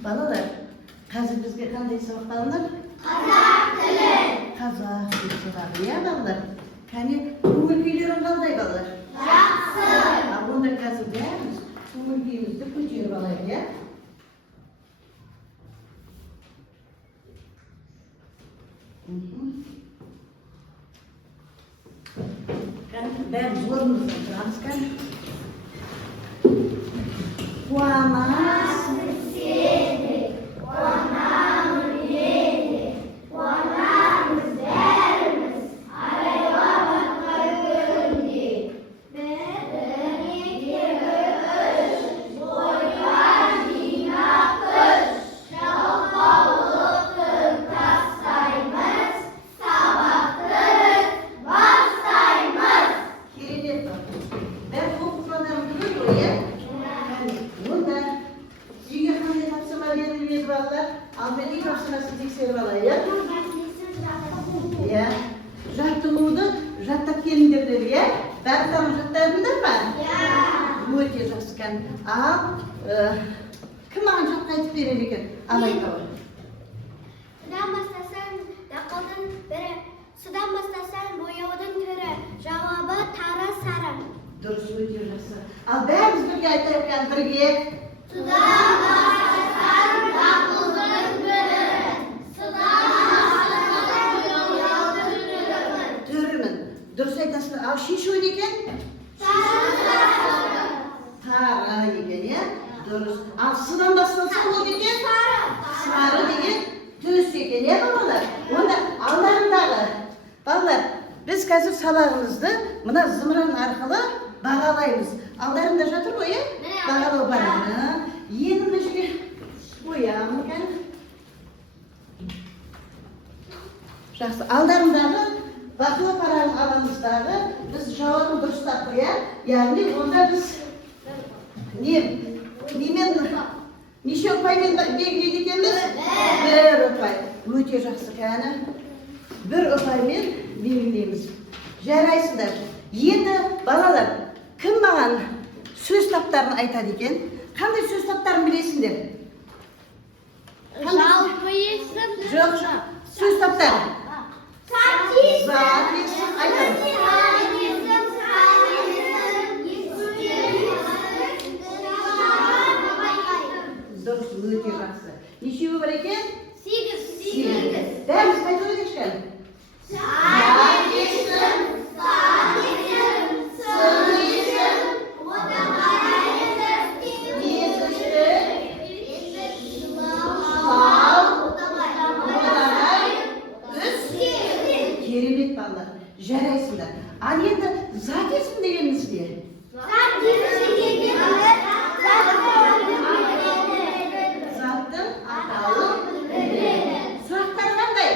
Balalar, қазір бізге қандай сабақ алыныр? Қазақ тілі. Қазақ тілі сабағы, иә балалар? Кәне, көңіл күйлерің қалай балалар? Жақсы. Онда қазір бәріміз көңіл күйімізді көтеріп алайық, иә? Бәріміз орнымыздан тұрамыз, кәне. Қуанасың Сені, қуанамын еді, қуанамыз бәріміз, арайлап күнде. Бір, екі, үш, бойға жинап күш, жалқаулықты тастаймыз, сабақты бастаймыз. Керемет бар. Бәрі оқушыларым біледі ғой, иә? Онда үйге қандай тапсырма берілмеді балалар? Ал мен үй тапсырмасын тексеріп алайық, иә? Иә. Жаттығуды жаттап келіңдер деді, иә? Барлықтарың жаттадыңдар ма? Иә. Өте жақсы кән. Ал кім маған жатқа айтып береді екен? Ал айта ғой. Судан бастасаң дақылдың бірі, судан бастасаң бояудың түрі, жауабы тары сары. Дұрыс, өте жақсы. Ал бәріміз бірге айтайық кән, бірге. Судан бастасаң дақылдың бірі, судан бастасаң бояудың Түрімін. Дұрыс айтасың. Ал шешу не екен? Тары екен, иә? Дұрыс. Ал судан басталса ол екен? Сары деген төс екен, иә балалар? Онда алдарындағы балалар, біз қазір сабағымызды мына зымыран арқылы бағалаймыз. Алдарында жатыр ғой, иә? Бағалау бараны. Енді мына жерге қоямын кән. Жақсы. Алдарындағы бақылау парағын аламыздағы біз жауабын дұрыстап қояйық. Яғни онда біз немен неше ұпаймен белгілейді екенбіз? Бір ұпай. Өте жақсы кәні. Бір ұпаймен белгілейміз. Жарайсыңдар. Енді балалар, кім маған сөз таптарын айтады екен? Қандай сөз таптарын білесіңдер? Жалпы есім. Жоқ, сөз таптары. Зат есім. Зат есім. Айтамыз. Зат есім, сал есім, Дұрыс, өте жақсы. Нешеуі бар екен? Сегіз. Бәріміз қайтып өтешкен? Зат есім, сал есім, сын есім, одан қара есім, керемет балалар, жарайсыңдар. Ал енді зат есім дегеніміз не? зат есім дегеніміз Заттың атауын біледі. Сұрақтар қандай?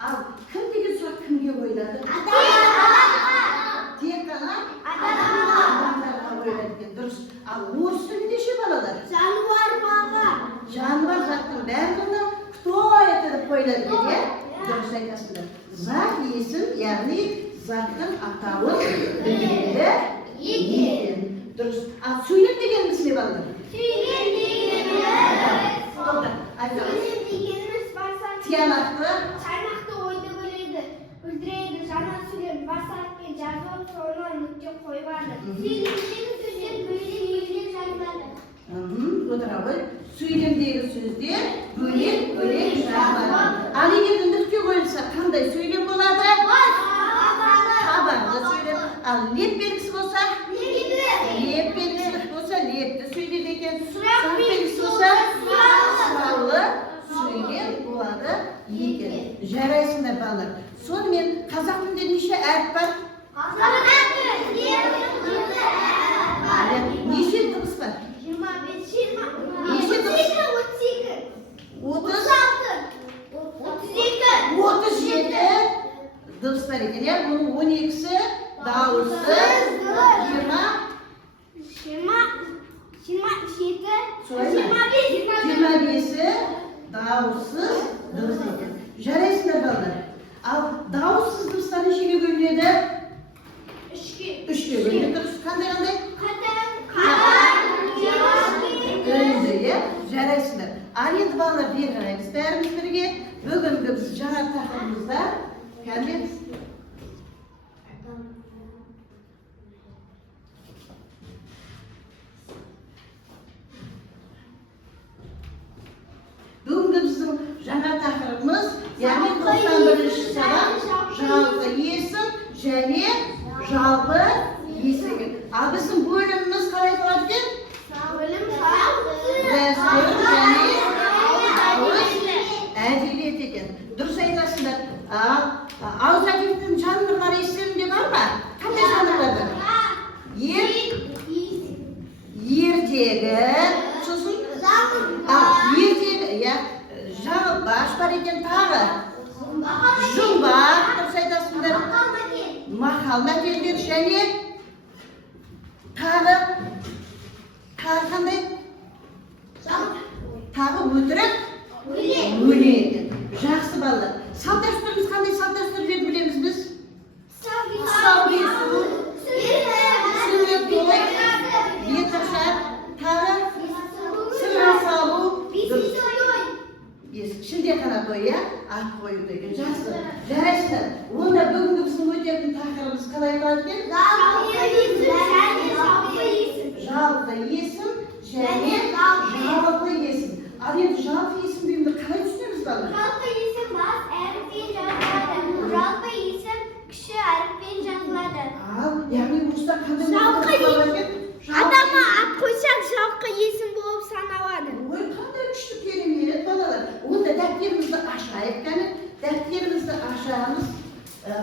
Ал кім деген сұрақ кімге қойылады? Тек қана адамдарға қойылады екен. Дұрыс. Ал орыс тілінде ше балалар? Жануар заттың барлығына кто это деп қойылады екен, иә? Дұрыс айтасыңдар. Зат есім, яғни заттың атауын біледі екен. Дұрыс. Ал сөйлем дегеніміз не балалар? Тиянақты. Шайнақты ойды бүлдіреді, жаңа сөйлем бар сағатпен жазылып, соңына нүкте қойылады. Сөйлемдегі сөздер бөлек жазылады. Отыра ғой. Сөйлемдегі сөздер бөлек жазылады. Ал егер нүкте қойылса, қандай сөйлем болады? Хабарлы сөйлем. Ал леп белгісі болса? Леп белгісі болса, лепті сөйлем екен. Сұрақ белгісі болса? Сұраулы сөйлем болады екен. Жарайсыңдар балалар. Сонымен қазақ тілінде неше әріп бар? Неше дыбыс бар? 37 дыбыс бар екен, иә? Бұның 12-сі дауыссыз, 25-і дауыссыз дыбыс екен. Жарайсыңдар балалар. Ал дауыссыз дыбыстар нешеге бөлінеді? Үшке бөлінеді. Дұрыс. Қандай? Қатаң, takımımızda kendi bugün bizim жаңа takımımız yani 91. sabah жалпы есім және жалпы есім. Ал bizim bölümümüz қалай тұрады екен? Әдебиет екен. Дұрыс айтасыңдар. Ауыз әдебиеттің жанрлары естеріңде бар ма? Қандай жанрлар? Ертегі, сосын ертегі, иә, жаңылбаш бар екен тағы. Жұмбақ, дұрыс айтасыңдар. Мақал мәтелдер және тағы қандай? Тағы өтірік өлең. Жақсы балалар. Салт дәстүріміз қандай салт дәстүрлерді білеміз біз? Сау кесу, сүндет той, бет ашар, тағы сырға салу, шілдехана той, иә? Ат қою той. Жақсы. Жарайсыздар. Онда бүгінгі біздің өтетін тақырыбымыз қалай болады екен? Жалпы есім және жалпы есім. Ал енді жалпы есім дегенді қалай түсінеміз балалар? Жалпы есім бас әріппен жазылады. Жалпы есім кіші әріппен жазылады. Ал, яғни осыда қандай Жалпы бар екен? Адамға ат қойсақ жалпы есім болып саналады. Ой, қандай күшті керемет балалар. Онда дәптерімізді ашайық кәне. Дәптерімізді ашамыз.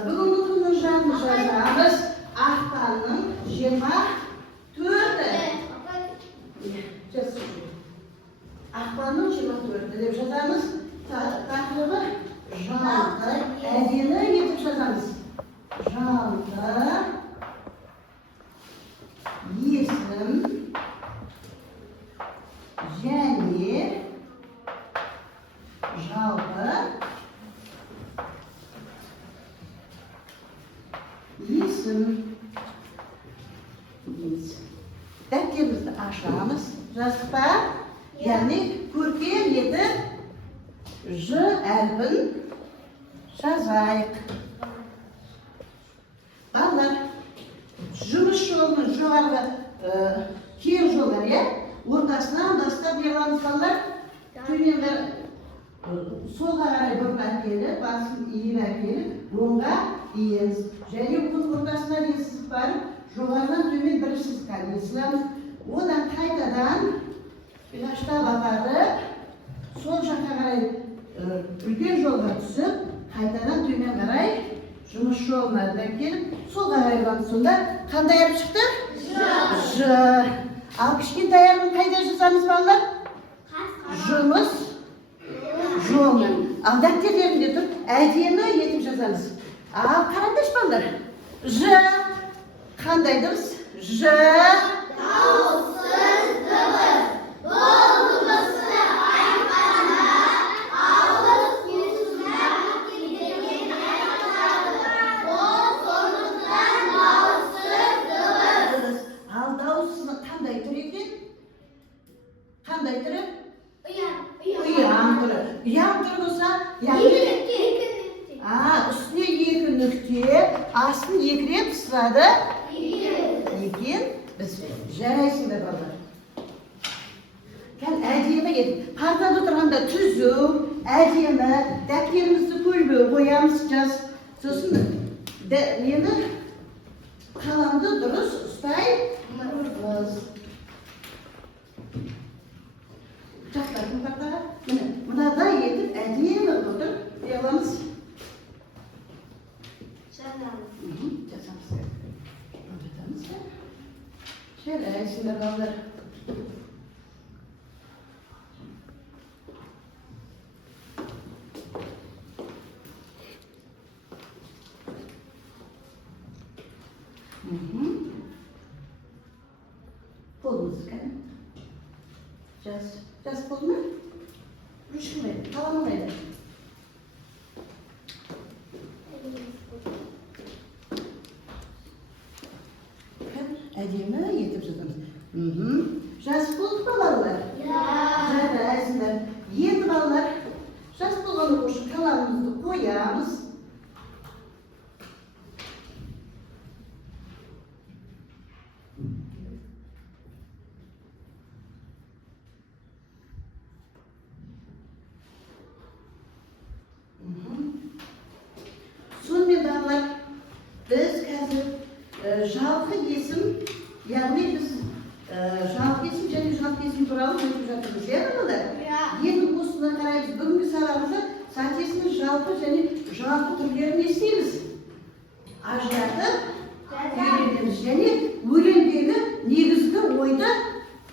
Бүгінгі күннің жанын жазамыз. Ақпанның 24-і. Ақпанның 24-і деп жазамыз. Тақырыбы жалпы әдемі етіп жазамыз. Жалпы есім және жалпы есім дейміз. Дәптерімізді ашамыз. Жаздық па? Яғни көркем етіп Ж әрпін жазайық. Балалар, жұмыс жолының жоғарғы кең жолдар, иә? Ортасынан бастап еғаламыз балалар. Төменгі солға қарай бұрын әкеліп, басын иіп әкеліп, оңға иеміз. Және оның ортасына дейін сызып барып, жоғарыдан төмен бір сызыққа дейін. Одан қайтадан ұяштап апарып, сол жаққа қарай үлкен жолға түсіп, қайтадан төмен қарай жұмыс жолына да келіп, солға қарай барып, сонда қандай әріп шықты? Ж. Ал кішкентай әрпін қайда жазамыз балалар? Жұмыс жолын. Ал дәптерлерінде тұр, әдемі етіп жазамыз. Ал қараңдаршы балалар. Ж. Қандай дыбыс? Ж. Дауыссыз дыбыс. Бұл дыбысты айтқанда ауыз ұшынан келген айтылады. Ол сондықтан дауыссыз дыбыс. Ал дауыссыз қандай түрі екен? Қандай түрі? Ұяң түрі. Ұяң түрі болса, үстіне екі нүкте, астын екіреп сұрады екен. Біз жарайсыңдар балалар. Кәл әдемі еді. Партада отырғанда түзу, әдемі, дәптерімізді көлбеу қоямыз жаз. Сосын мені қаламды дұрыс ұстаймыз. Жақтардың партаға. Мынадай етіп әдемі отыр. Деламыз. Жазамыз. Жарайсыңдар балалар. Қолымыз кәне. Жаз болды ма? Ручкамайды, қаламайды. Әдемі етіп жатырмыз. Жас болды балалар? Жарайсыңдар. Енді балалар, жас болған үшін қаламымызды қоямыз. Жалпы есім және жалпы есім туралы айтып жатырмыз, иә балалар? Иә. Енді осыны қараймыз. Бүгінгі сабағымызда сат есімнің жалпы және жалпы түрлерін естиміз. Ажыратып үйренеміз және өлеңдегі негізгі ойды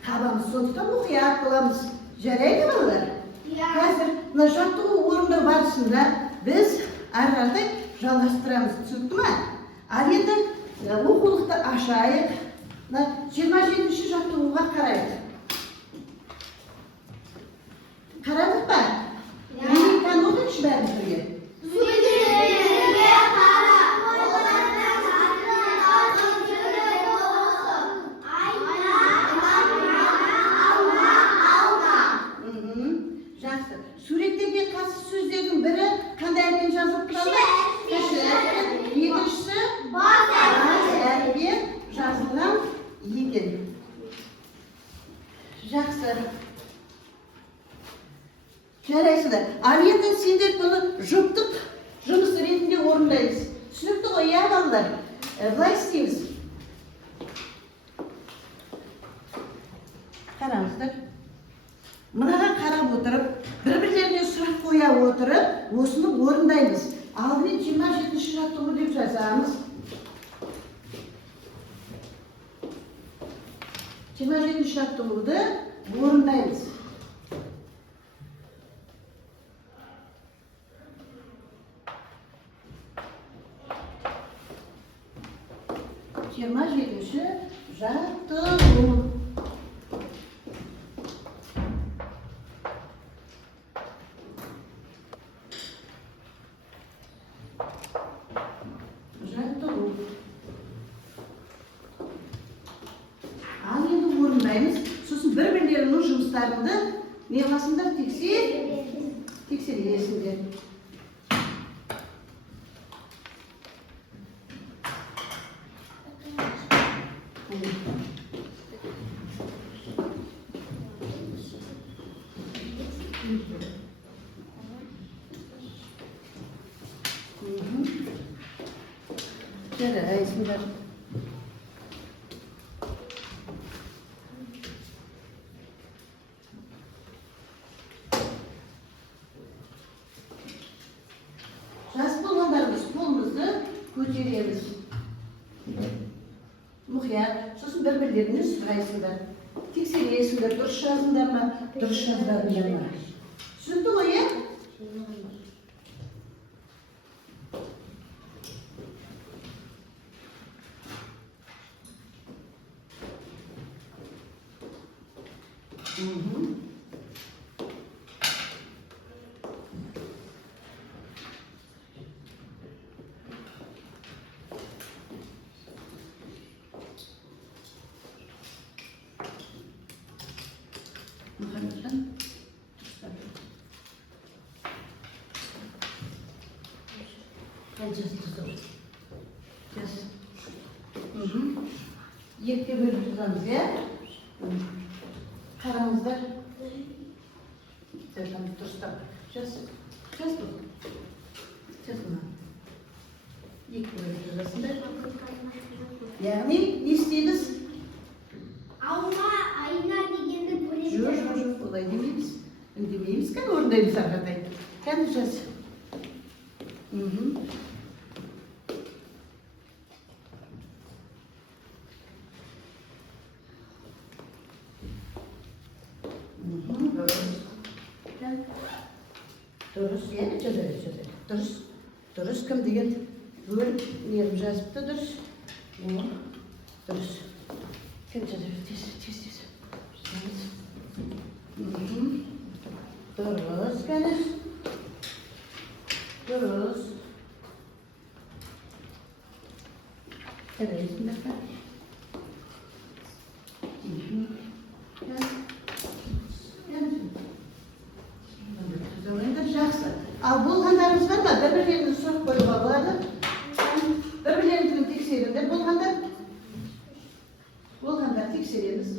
табамыз. Сондықтан мұқият боламыз. Жарайды балалар? Иә. Қазір мына жаттығу орындау барысында біз ары қаратай жалғастырамыз. Түсінікті ме? Ал енді оқулықты ашайық. 27-ші жаттығуға қарайық. Қарадық па? Лириканы оқыңызшы бәріміз бірге. Суреттерге қара, олардан Жақсы. Суреттерге қатысты сөздердің бірі қандай әріппен жазылып тұрады? Кіші әріп. Екіншісі бас әріппен жазылған екен. Жақсы. Жарайсыздар. Ал енді сендер бұны жұптық жұмыс ретінде орындаймыз. Түсінікті ғой, иә балалар? Былай істейміз. Қараңыздар. Мынаға қарап отырып, бір-бірлеріне сұрақ қоя отырып, осыны орындаймыз. Алдымен 27-ші жаттығу деп жазамыз. 27-ші жаттығуды орындаймыз. Жиырма жетінші жаттығу. Жаттығу. Ал енді орындаймыз. Сосын бір-бірлерінің жұмыстарында не қыласыңдар? Тексересіңдер. Жарайсыңдар. Жас болғандарымыз қолымызды көтереміз. Мұқият. Сосын бір-бірлеріне сұрайсыңдар. Тексересіңдер, дұрыс жазыңдар ма, дұрыс жазбадыңдар ма. Түсінікті ғой, иә? Екіге бөліп жазамыз, иә? Қараңыздар. Дұрыстап. Жаз бұл. Жаз бұны. Екіге бөліп жазасыңдар. Яғни, не істейміз? Алма, айна дегенді бөлек. Жоқ, олай демейміз. Үндемейміз, кәні орындаймыз арғадай. Кәні жаз. Дұрыс, иә? Жазайық. Дұрыс, кім деген бөліп нерім жазыпты, дұрыс. Дұрыс. Кім жазайық? Тез. Дұрыс, кәні. Дұрыс. Жарайсыңдар ма? Жақсы. Ал болғандарыңыз бар ма? Бір-бірлеріне сұрақ қоюға болады. Бір-бірлерін тексеріңдер. Болғандар тексереміз.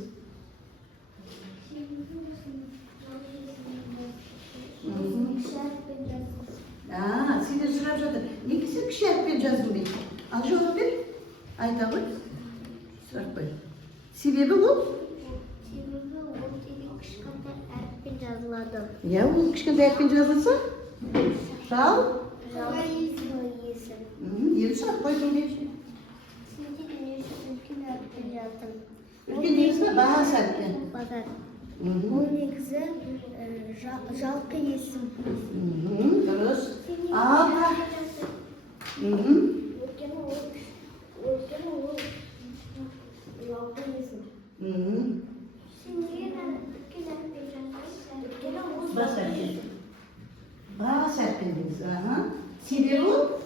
Сендер сұрап жатыр. Неге сен кіші әріппен жаздың дейді? Ал жауап бер. Айта ғой. Сұрақ қой. Sebebi bu? Sebebi o dedi kışkırtma erken yazıladı. Ya bu kişkende erken yazılsa? Şal? Yürüsün, koydum diye bir şey. Şimdi güneşi ülkün erken yazdım. Ülke değilse daha sertken. Pazar. O ne güzel jalka yesim. Terus. Apa? Ülkene o jalka yesim. Şimdi yine ülkün erken yazdım. Ülkene o Daha sertken. Daha sertken deriz. Sebebi bu?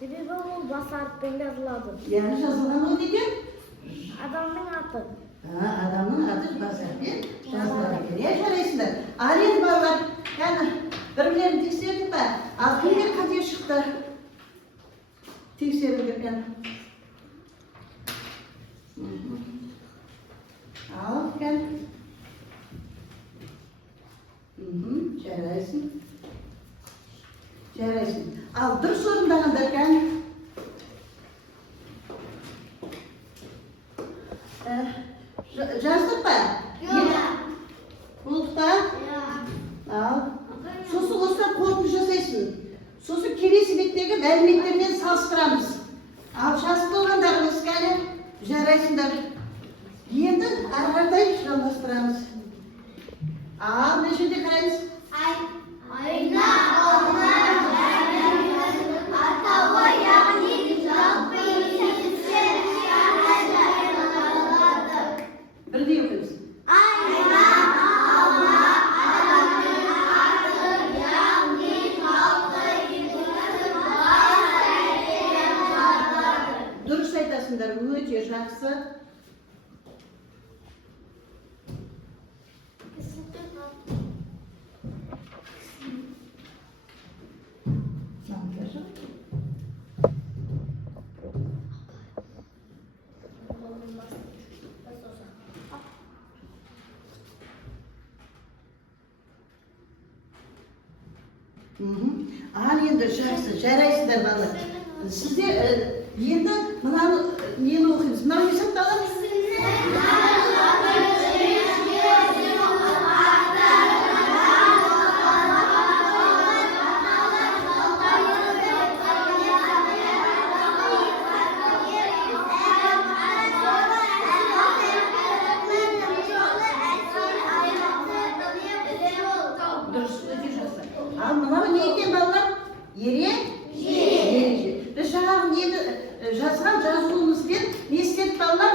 Sebebi o basarken yazıladı. Yani yazılan o dedi. Adamın adı. Adamın adı basarken yazılan. Yaşarısınlar. Arayın bağlar. Yani birbirlerini tekstirdik ben. Altın bir katıya çıktı. Tekstirdik yani. Al gel. Çevirsin. Çevirsin. Al dur sorundan derken. Жаздық па? Болды па? Ал. Сосын осыдан қорытынды жасайсың. Сосын келесі беттегі мәліметтермен салыстырамыз. Ал жазып болғандарыңыз кәне жарайсыңдар. Енді ары қаратай жалғастырамыз. Ал, мына жерде қараймыз. Ayna olmaz atawa yani жалпы есепші шарады. Бірдей оқимыз. Ayna olmaz adamның аты яғни жалпы есепші шарады. Дұрыс айтасыңдар, өте жақсы. Ал енді жақсы, жарайсыздар балалар. Сіздер енді мынаны нені оқимыз? Мынау не сақталады? Дұрыс, өте жақсы. Ал мынау не екен балалар? Ереже. Біз жаңағы нені жазған жазуымызбен не істедік балалар?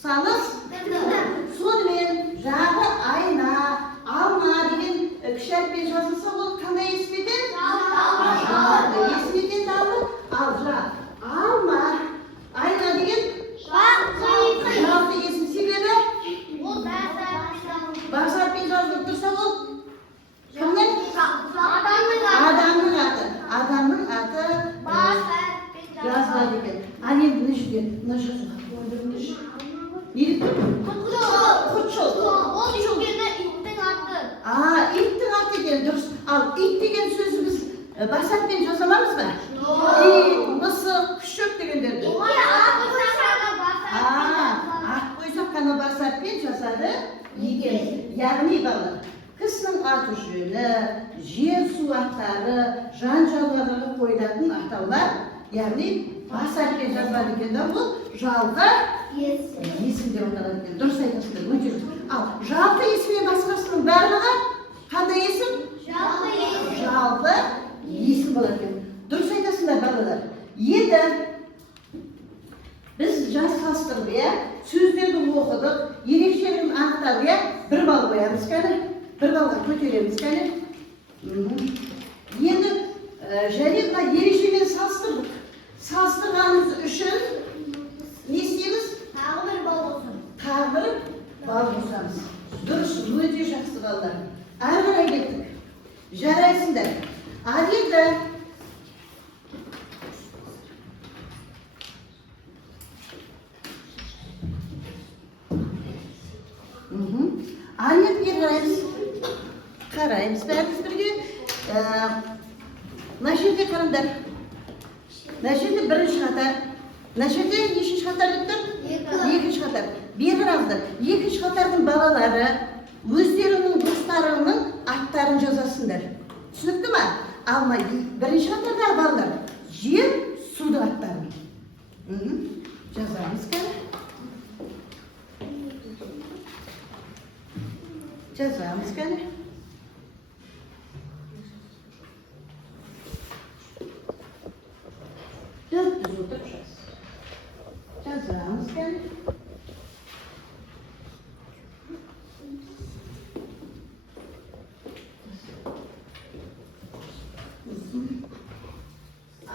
Саныз? Сонымен жағы айна, алма деген кіші әріппен жазылса ол қандай есімден? Жалпы есімден алды. Ал алма, айна деген жалпы есім себебі? Басарпен жазылып тұрса ол кімнің? Адамның аты жазылады екен. Ал енді мына жерде мына жазуға қойдырыңызшы. Құтжол. Иттің аты екен, дұрыс. Ал ит деген сөзі біз басарпен жаза аламыз ба? Ит, мысық, күшік дегендерді. Ат қойсақ қана басарпен жазады екен. Яғни балалар, кісінің аты жөні, жер су аттары, жан жануарларға қойылатын атаулар, яғни басарпен жазылады екен да, бұл жалпы есім деп аталады екен. Дұрыс айтасыздар, өте дұрыс. Ал жалпы есімнен басқасының барлығы қандай есім? Жалпы есім болады екен. Дұрыс айтасыңдар балалар. Енді біз жас салыстырып, сөздерді оқыдық, ерекшелігін анықтап, бір балл қоямыз кәне. Bir balga көтереміз кәне. Енді және ережемен салыстырдық. Салыстырғанымыз үшін не істейміз? Тағы бір балл қосамыз. Дұрыс, өте жақсы балалар. Ары қарай кеттік. Жарайсыңдар. Ал енді қараймыз бәріміз бірге. Мына жерде қараңдар. Мына жерде бірінші қатар. Мына жерде нешінші қатар деп тұр? Екінші қатар. Bir разды. Екінші қатардың балалары өздерінің достарының аттарын жазасыңдар. Түсінікті ме? Алма бірінші қатардағы балалар жер, судың аттарын. Жазамыз қазір. Жазамыз қазір. Dört düz oturacağız. Yazağımız geldi.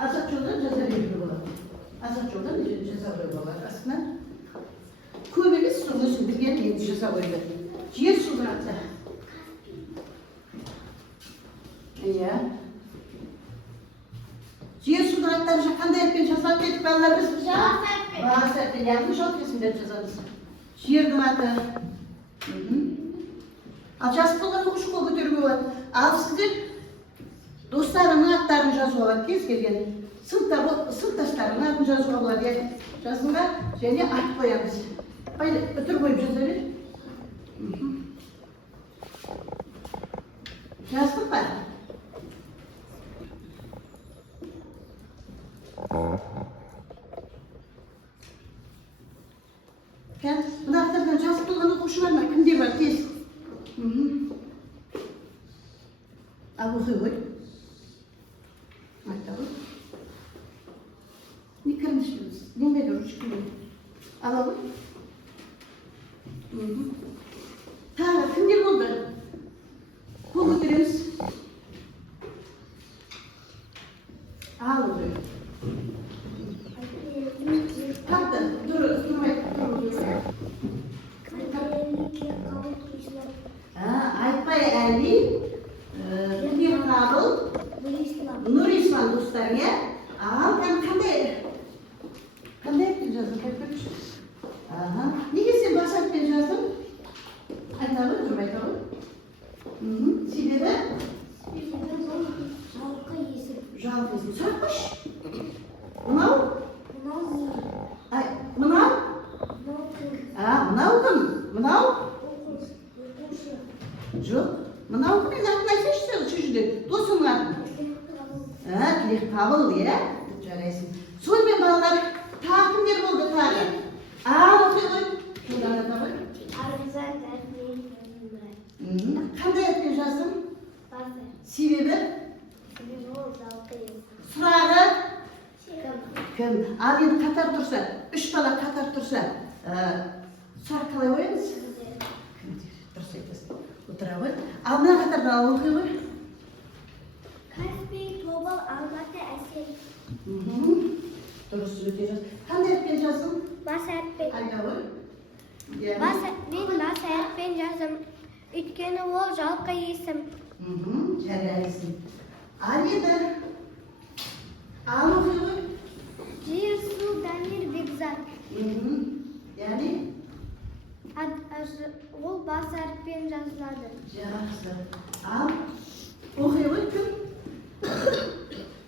Azat yoldan ceza veriyor olan. Azat yoldan ceza veriyor olan. Aslında kuvvemiz sonu şimdi gelmeyin ceza veriyor. Yer sudan atla. Ya. Yer sudan atlarınca qanday etken ceza ketip ballar biz? Bahsettin yanlış ol kesimden cezanız. Жердің аты. Ал жазып болған оқушыға көтеруге болады. Ал сіздер достарының аттарын жазуға болады. Кез келген сыныптастарының атын жазуға болады. Жазыңға және ат қоямыз. Үтір қойып жаза бер. Жаздық па? Mына аттардан жазып болған оқушы бар ма? Кімдер бар? Тез. Ал оқи ғой. Айта ғой. Не кірмішпіз? Немеді ручки мен? Ала ғой. Тағы кімдер болды? Қол көтереміз. Ал ғой. Kalktı. Durmayın. Айтпай әли, Кудер Қабыл, Нұр Ислам достарыңа. Ал қандай етпен жаздың? Неге сен бас айтпен жаздың? Айта ғой, тұрмай айта ғой. Себебі? Жалқы есім. Сұрақ қойшы. Мынау? Мынау? Мынау кім? Мынау? Жоқ. Мынау кім? Мен атын айтсайшы сол жерде. Досыңның атын. Тілек Қабыл, иә? Жарайсың. Сонымен балалар, тағы кімдер болды тағы? Оқи ғой. Содан ата ғой. Қандай атпен жаздың? Себебі? Сұрағы? Кім? Ал енді қатар тұрса, үш бала қатар тұрса, сұрақ қалай қоямыз? Дұрыс айтасың. Отыра ғой. Ал мына қатарда оқи ғой. Каспий, Тобыл, Алматы, Әсел. Дұрыс өте жаз. Қандай әріппен жаздың? Бас әріппен. Айта ғой. Мен бас әріппен жаздым. Өйткені ол жалқы есім. Жарайсың. Ал енді. Ал оқи ғой. Жер, су, дамир, бекзат. Яғни? Ол бас әріппен жазылады. Жақсы. Ал оқи ғой кім?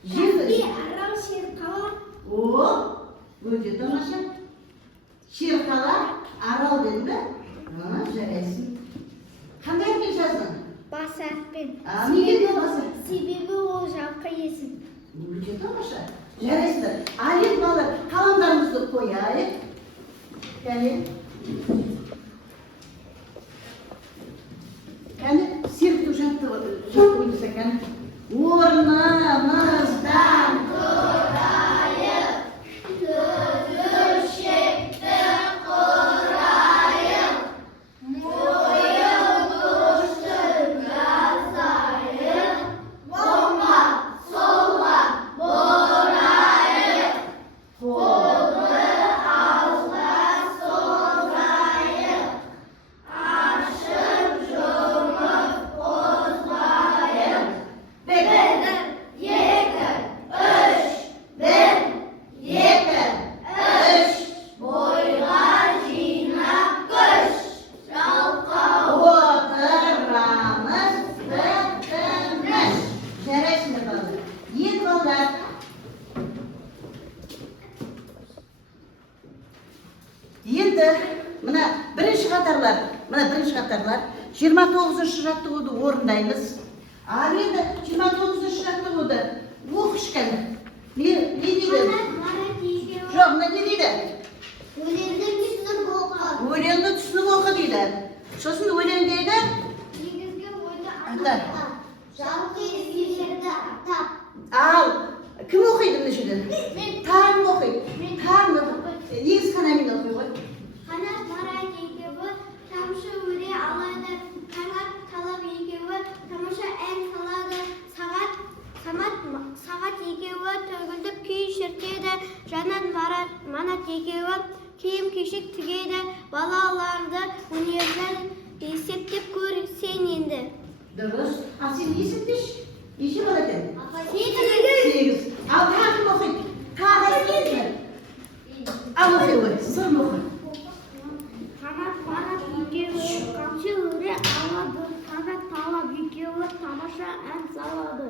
Каспий, Арал, Шерқала. Өте тамаша. Шерқала, Арал деді бе? Жарайсың. Қандай әріппен жаздың? Бас әріппен. Неге де басы? Себебі ол жалқы есім. Өте тамаша. Жарайсыздар. Ал енді балалар, қаламдарымызды қояйық. Кәне серіктің жатты ойдыса кәне. Орнымыздан тұрайық, төбешікті құрайық, мойыл күштің жазайық, оңға, солға бұрайық, қолды алға созайық, ашып жұмып қозғайық. Bir, iki, балдар, мына бірінші қатарлар 29-шы жаттығуды орындаймыз. Ал енді 29-шы жаттығуды оқышқан. Не дейді? Жоқ, мына не дейді? Өлеңді түсініп оқы. Өлеңді түсініп оқы дейді. Сосын өлеңдегі Негізгі ойды ата. Жалпы ескерді атап. Ал кім оқиды мына жерден? Тарым оқиды. Тарым негіз қана мен оқи ғой. Қанат марат екеуі тамшы өре алады. Қанат талап екеуі тамаша ән салады. Сағат екеуі төгілдіп күй шертеді. Жанат манат екеуі киім кешек тігеді. Балаларды өнерден есептеп көрсең енді. Дұрыс. Ал сен есептеш? Неше бала екен? 8. Ал тағы кім оқиды? Тағы кім? Ал оқи ғой, сырын оқы. Қанат марат екеуі қамшы өре алады. Қанат талап екеуі тамаша ән салады.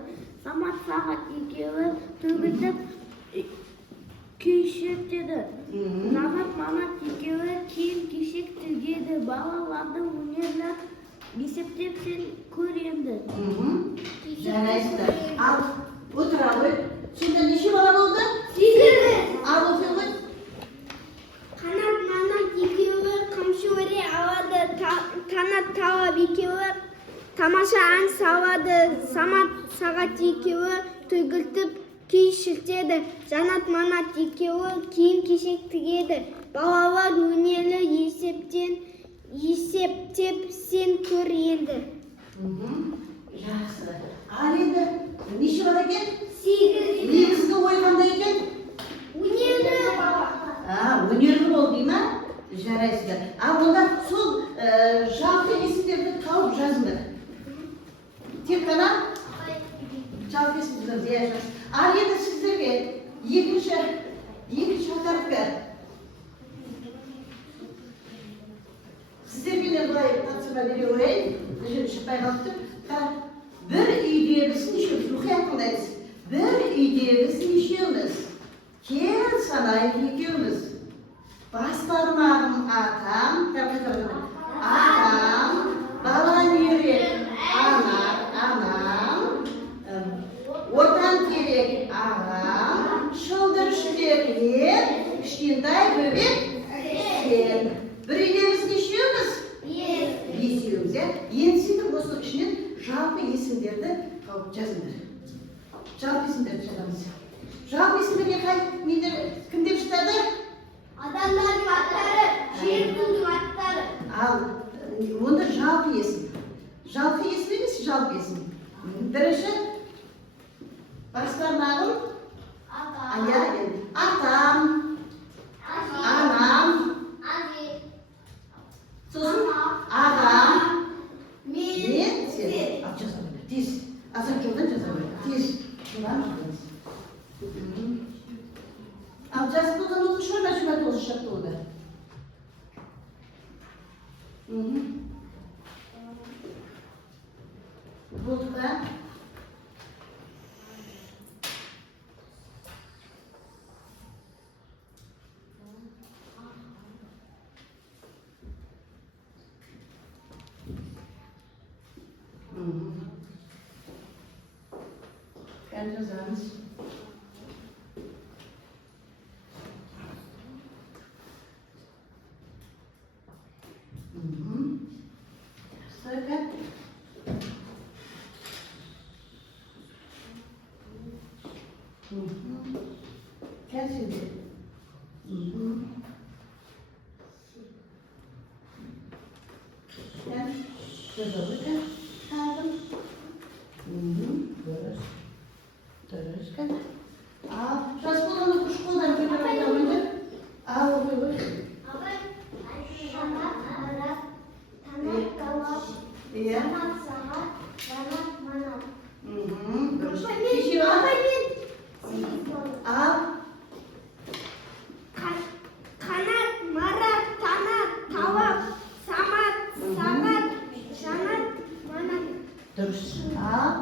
Самат сағат екеуі төгілдіп күй шертеді. Жанат манат екеуі киім кешек тігеді. Балаларды өнерлер есептеп сен көремді. Жарайсыздар. Ал отыра ғой. Сонда неше бала болды? 8. Ал оқи ғой. Қанат манат екеуі қамшы өре алады. Қанат талап екеуі тамаша ән салады. Самат сағат екеуі төгілтіп күй шертеді. Жанат манат екеуі киім кешек тігеді. Балалар өнерлі есептеп сен көр енді. Жақсы. Ал енді неше бала екен? 8. Негізгі ой қандай екен? Өнерлі. Өнерлі бол дей ма? Жарайсыздар. Ал онда сол жалпы есімдерді тауып жазыңдар. Тек қана жалпы есімдерді жазыңдар. Ал енді сіздерге екінші тақырыпқа. Сіздерге мен былай тапсырма бере қояйын. Шықпай қалыпты. Bir үйде біз нешеуміз? Мұқият тыңдаймыз. Bir үйде біз нешеуміз? Кел санайық екеуміз. Бас бармағым атам, бала үйрек анам, отан керек ағам, шылдыр шүберек, кішкентай бөбек сен. Bir үйде біз нешеуміз? Бесеуміз, иә? Енді сөйтіп осының ішінен жалпы есімдерді тауып жазыңдар. Жалпы есімдерді жазамыз. Жалпы есімдерге кімдер жатады? Адамдардың аттары, жердің аттары. Ал онда жалпы есім. Жалпы есім емес, жалпы есім. Бірінші бас бармағым атам, анам, сосын ағам, мен, сен. Ал жаза қойды. Тез. Азан жолдан жаза қойды. Тез. Жылан жазамыз. Ал жазып болған оқушы бар ма 29 жаттығуда? Болды ба? Бәрін жазамыз. Gel şimdi. Gel. Yazalım. Kaldım. Dörüş. Gel. Al. Şurası bulanı kuş kuldan götürüyorum. Al. Buyur. Iya. Kişi var. Al. Kanat, marat, tanat, tavak, samat, samat, janat, manat. Dörüş. Al.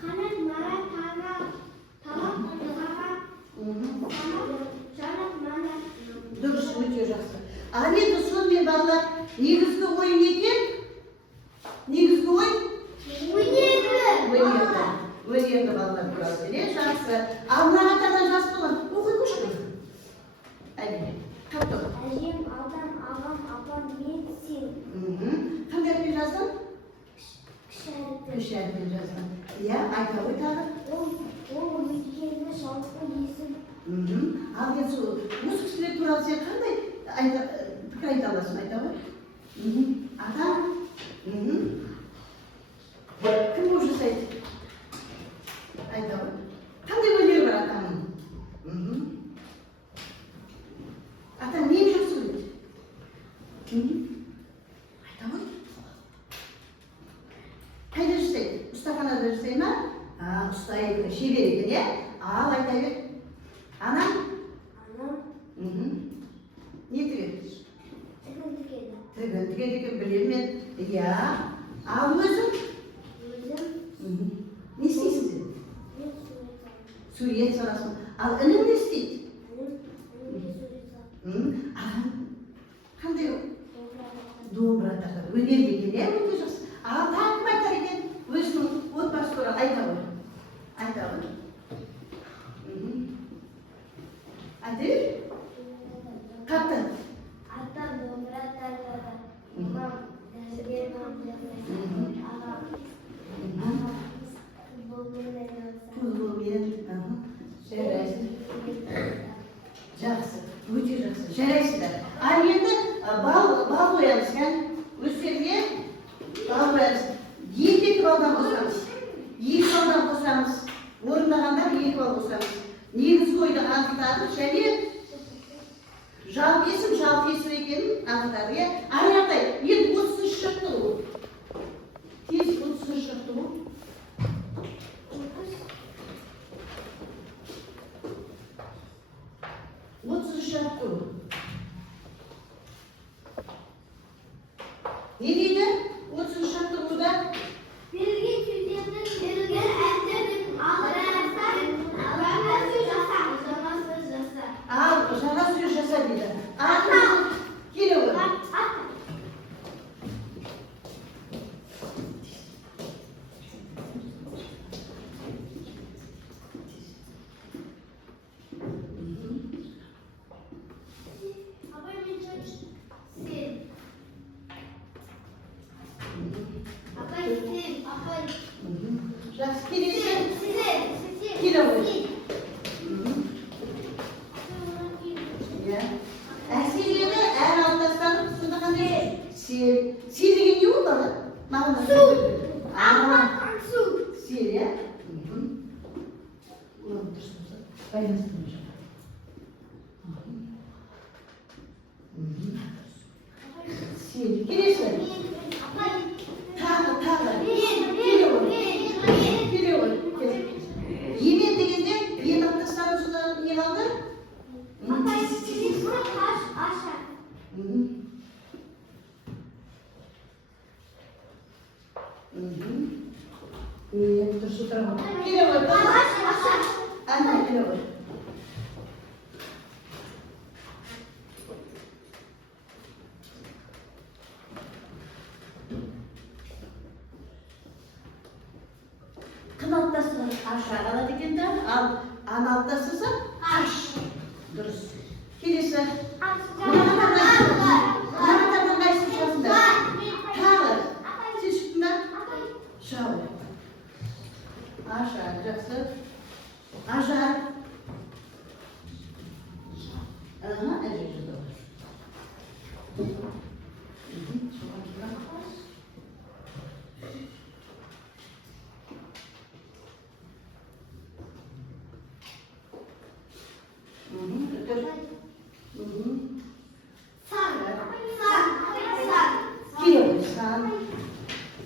Kanat, marat, tanat, tavak, samat, samat, janat, manat. Dörüş. Öyle yapsın. Ahmet Osman ve bağlar. Negizgi o'yin ekan? Negizgi o'yin? O'ynaydi bolalar ko'radi. Yaxshi. Avlodlardan jas bo'lgan. O'qiymish ku. Ayni. Qattiq. Ajim, odam, og'am, opam, men, sen. Qanday deb yozasan? Kisharib. Deb yozasan. Ya, ayta o'tadi. O o'ziga shovqin yesin. Alga shu muskillar turadi qanday ayta fikr ayta olasan aytaver. Adam. Kim o'sha ayt? Aytaver. Qanday o'ylar bor atam? Atam nima yursin? Aytaver. Qayda ishlaydi? Ustaxonada ishlaymi? Ustaydi, shibir ekan, ya? Al aytaver. Anam? Ne tugedi? Tugedi bilmayman. Ya. Al o'zim. Ne istaysiz? Surat so'rasin. Al inim ne istaydi? Qanday dobra taqir. O'ynaydi ekan, ya, o'ynaysiz. Al taqib aytar ekan. O'zini o'tmas ko'ra aytaver. Aytaver. Aytaver. Qattiq. Atam dobra tartadi. Imom dazberman dedi. Futbol o'ynaydi. Jaraysiz. Yaxshi. O'ta yaxshi. Jaraysizlar. Al endi bal o'yamiz kan. O'zlarga bal o'yamiz. Yetti baldan qo'shamiz. 2 baldan qo'shamiz. O'rnaganlar 2 bal qo'shamiz. Negizgi o'yda anqitadi. Shani жалпы есім екенін анықтады. Аяқтай, енді 30 шықты ол. Тез 30 шықты ол. 30 шықты ол. Не дейді? 30 шықты олда? Берілген сөздердің берілген әріптердің алдырастан жаңа сөз жаса. Ал, жаңа сөз жаса дейді. Келе өр. Жақсы, келесің? Келе өр. Әсерледі, әр алтастарын тұсында қандай? Сел деген не болды? Су. Су. Сел, я? Ulan dışımıza kaynastırmayacağım. Sel, gelirsin. Tağla. Geliyor. Yemin degende, yemin алтастарын тұсында не қалды? Дұрыс отырамын. Келе ғой. Ана, келе ғой. Қын алтасынан аша қалады екен да, ал ана алтасыса аш. Дұрыс. Келесі. Мынағадан қайсысы жасында? Тағы. Сен шықтың ба? Шауы. Аша, жақсы. Ажар. Әже жүрді.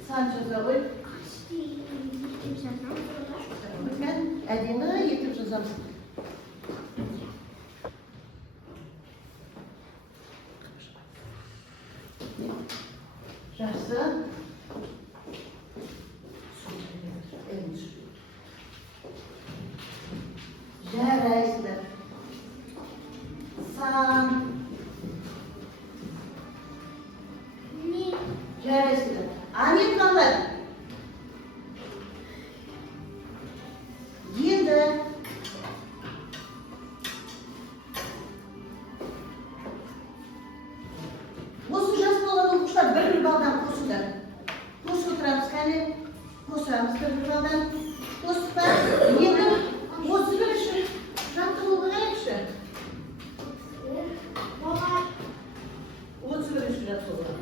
Сан жаза ғой. Әдемі етіп жазамыз. Жақсы. Жарайсыздар. Сан. Жарайсыздар. Анет балалар. Енді осы жас болған оқушылар бір балдан қосыңдар. Қосып отырамыз, кәне қосамыз бір балдан. Қостықтар. Енді 31-ші жаттығуға қарайықшы. 31-ші жаттығуға.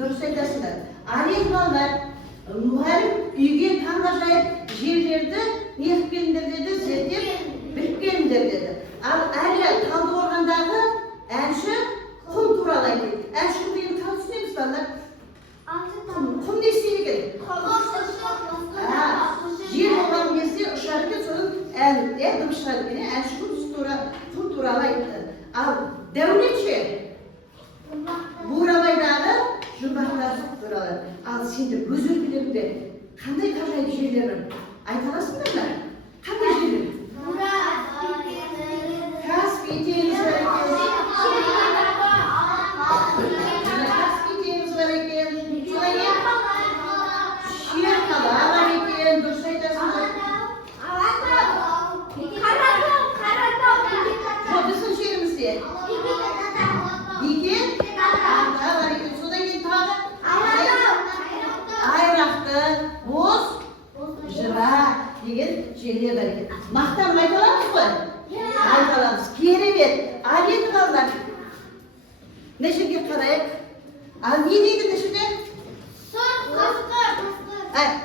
Дұрыс айтасыңдар. Ален балалар, мұғалім үйге таңғажайып жерлерді неғып келіңдер деді, зерттеп біліп келіңдер деді. Ал әлі Талдықорғандағы әнші құм туралы айтады. Әнші құм дегенді қалай түсінеміз балалар? Құм не істейді екен? Жер болған кезде ұшар екен, соның дыбыс шығады екен. Әнші құм туралы айтты. Ал Дәулет ше? Бурабайдағы жұмбақтар туралы. Ал сендер өз өлкелеріңде қандай ғажайып жерлер бар? Айта аласыңдар ма? Қандай жерлер? Каспий теңізі бар екен. Каспий теңізі бар екен. Шерқала бар екен. Дұрыс айтасыңдар. Жоқ, біздің жерімізде. Неге? Бар екен. Содан кейін тағы Айрақты, Боз, Жыра деген жерлер бар екен. Мақтанып айта аламыз ғой? Айта аламыз. Керемет. Ал енді балалар, мына жерге қарайық. Ал не дейді мына жерде?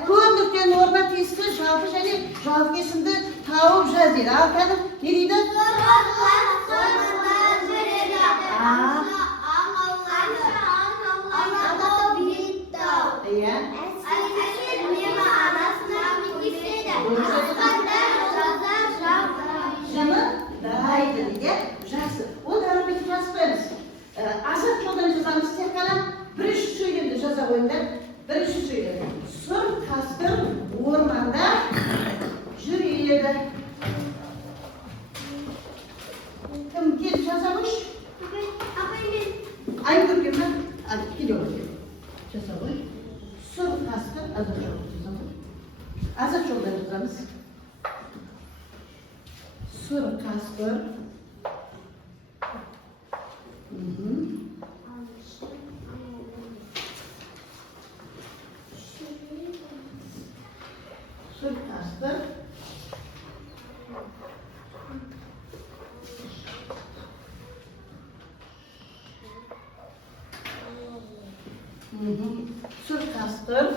Көмірден орна тесті, жалпы және жалпы кесімді тауып жаз дейді. Ал кәдім не дейді? Иә. Жыны дайды дейді. Жақсы. Ол әрбетіп жазып қоямыз. Азат жолдан жазамыз. Тек қана бірінші сөйлемді жаза қойыңдар. Бірінші сөйлем. Сұр қасқыр орманда жүреді. Кім келіп жаза қойш? Айгүрген ма? Келе қой. Жаза қой. Сұр қасқыр азат жолдан жазамыз. Азат жолдан жазамыз. Сұр қасқыр. Сұр қасқыр. Сұр қасқыр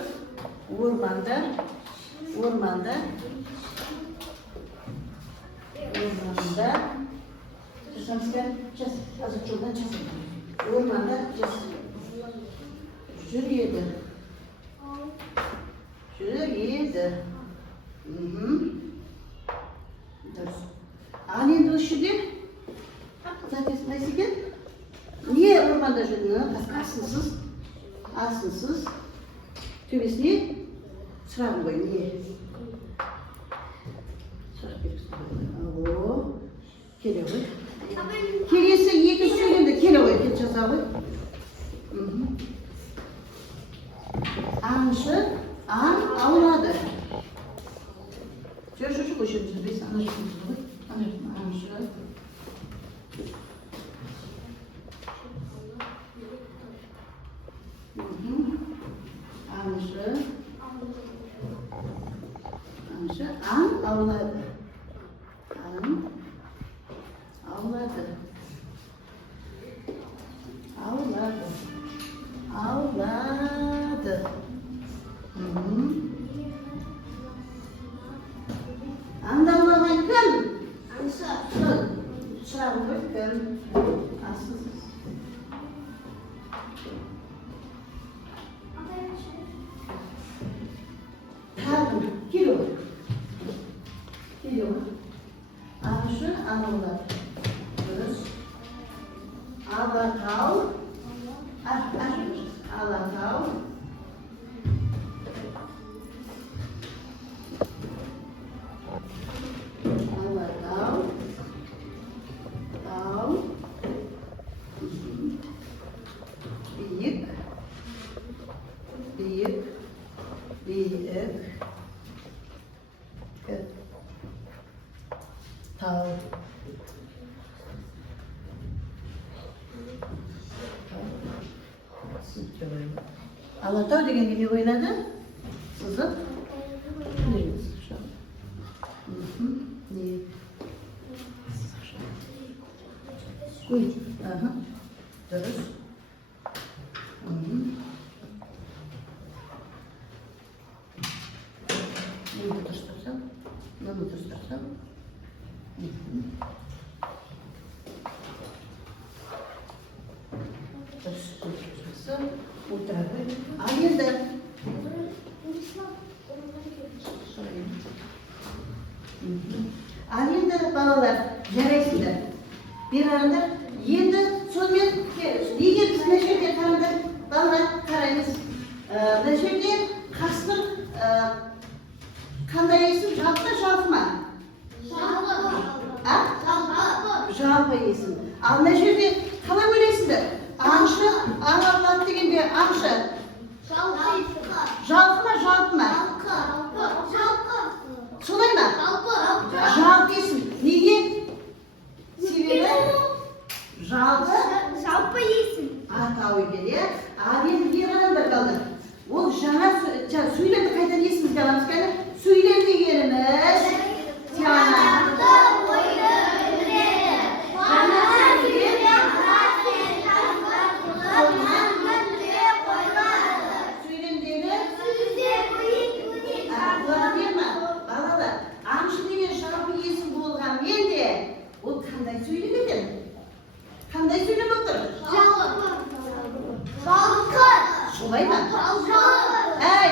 орманда жасамызға жаз, азат жолдан жазып. Орманда жүреді. Дұрыс. Ал енді осы жерде записывайсыз екен. Не орманда жүрді? Асынсыз. Төбесіне сұрағым ғой, не? Сұрақ беріпсіз ғой. Келе ғой. Келесі екі сөйлемді келе ғой, кет жаза ғой. Аңшы аң аулады. Жоқ, көшіп жүрбейсің, ана жүрміз ғой. Аңшы. Аң аулады. Аңды аулаған кім? Аңшы. Сұрағым ғой, кім? Асылсыз. Тағым, кел ой. yok. Ana şu, ana olar. Dürüs. Alakal. Alakal. Alakal. Dal. Büyük. Büyük. Büyük. Tao. Alatau dengan ini oynadi. Sızıp. Neyiniz şu an? Ne? Uy. Aha. Terus. Bunu tutursam. Bunu tutursam. Terus tutursam. Utradı. Ayırdı. Ayırdı balalar. Yarasıdır. Bir arada yedi sonmen nege biz neşede tanıdı balalar karayız. Neşede kastır kanday yesin жалпы жалпыма? Жалпы yesin. Al neşede kalay öylesinde. Аңшы, аңарлат дегенде аңшы. Жалпы ма, жалпы ма? Солай ма? Жалпы yesin. Неге? Себебі? Жалпы yesin. Атауы келе. Ал енді бір адамдар қалды. Ол жаңа сөйлемді қайдан есімізге аламыз кәні? Сөйлем дегеніміз тиянақты Қандай сөйлем отыр? Солай ма?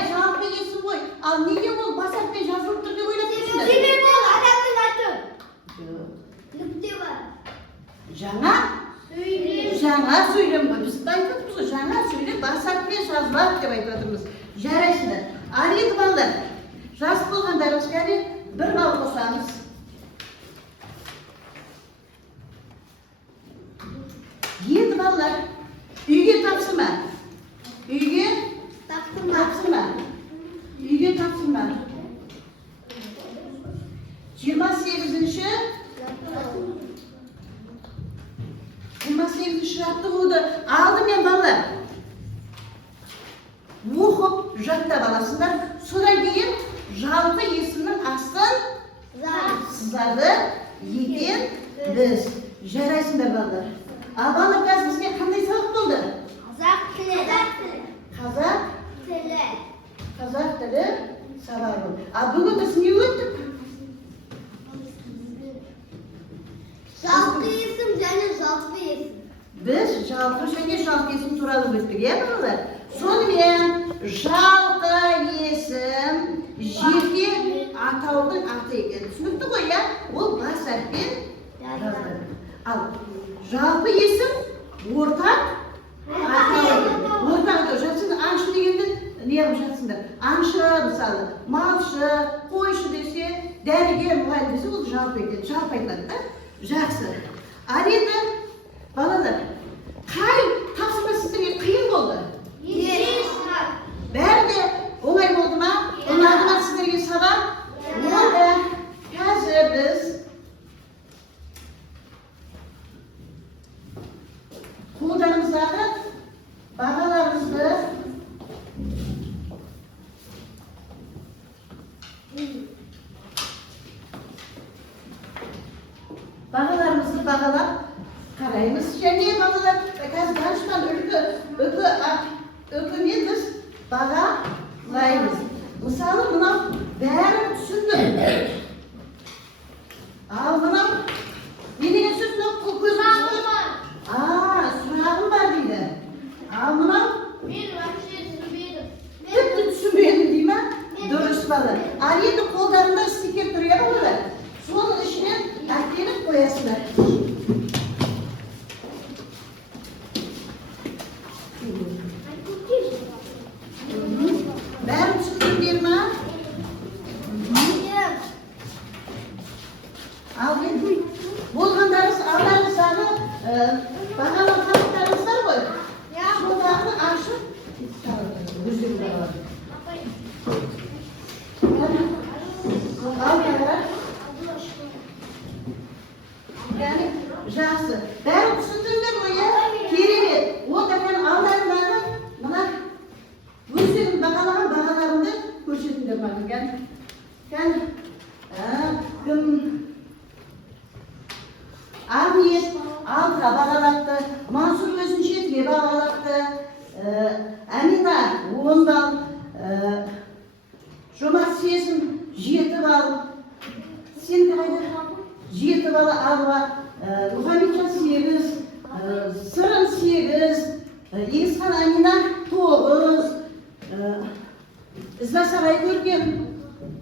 Жалпы есім ғой. Ал неге ол басақпен жазылып тұр деп ойлап тұрсыңдар? Себебі ол адамның аты. Нүкте бар. Жаңа сөйлем ғой. Біз айтып отырмыз ғой, жаңа сөйлем басақпен жазылады деп айтып отырмыз. Жарайсыңдар. Ал енді балалар, жас болғандарыңыз кәне бір бал қосамыз. Енді балалар, үйге тапсырма. Үйге тапсырма. Үйге тапсырма. 28-ші жаттығуды алдым мен балалар. Оқып, жаттап аласыңдар. Содан кейін жалпы есімнің астын сызады екен біз. Жарайсыңдар балалар. Балалар қазір бізге қандай сабақ болды? Қазақ тілі. Қазақ тілі сабағы болды. Бүгін біз не өттік? Жалпы есім және жалпы есім. Біз жалпы және жалпы есім туралы өттік, балалар? Сонымен жалпы есім жеке атаудың аты екен. Түсінікті ғой, ол бас әріппен жазылады. Ал жалпы есім ортақ атау. Ортақ атау. Жатсың аңшы дегенді не қылып жатсыңдар? Аңшы мысалы, малшы, қойшы десе, дәрігер, мұғалім десе, ол жалпы екен. Жалпы айтылады. Жақсы. Ал енді балалар, қай тапсырма сіздерге қиын болды? Бәрі де оңай болды ма? Ұнады ма сіздерге сабақ? Онда қазір біз қолдарымыздағы бағаларымызды бағалап қараймыз. Және балалар қазір данышпан үкімен біз бағалаймыз. Мысалы, мынау бәрін түсіндім. Ал мынау не деген сөз? Сұрағым бар дейді. Ал мынау Мен вообще түсінбедім. тіпті түсінбедім дей ма? Дұрыс бала. Ал енді қолдарында стикер тұр, балалар. Ал енді болғандарыңыз алдарыңыздағы бағалы тапқандарыңыз бар ғой. Соларды ашып өздерің бағалады. Ал тағырар. Яғни жақсы. Бәрі түсіндіңдер ғой, иә? Керемет. Ол тәкен алдарындағы мына өздерің бағалаған бағаларыңды көрсетіңдер маған. Кім Ахмет алтыға бағалапты, Мансұр өзінше тіге бағалапты, Әмина 10 балл, Жомарт Сезім 7 балл, сен қайда 7 балл алуа, Мұхамеджан 8, Сырын 8, Егізхан Амина 9, Ізбасағай көрген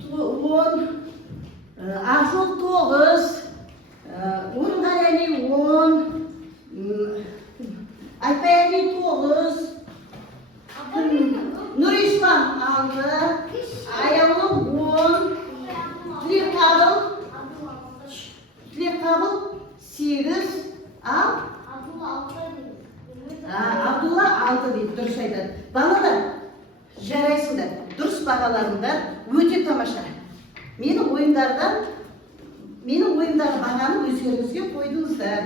10, Ақжол 9, Урғарәли 10, Айпаяли 9, Нұрислам 6, Аяулы 10, Тілекқабыл 8, ал Абдулла 6 дейді, дұрыс айтады. Балалар, жарайсыңдар, дұрыс бағаларыңдар, өте тамаша. Менің ойымдағы бағаны өздеріңізге қойдыңыздар.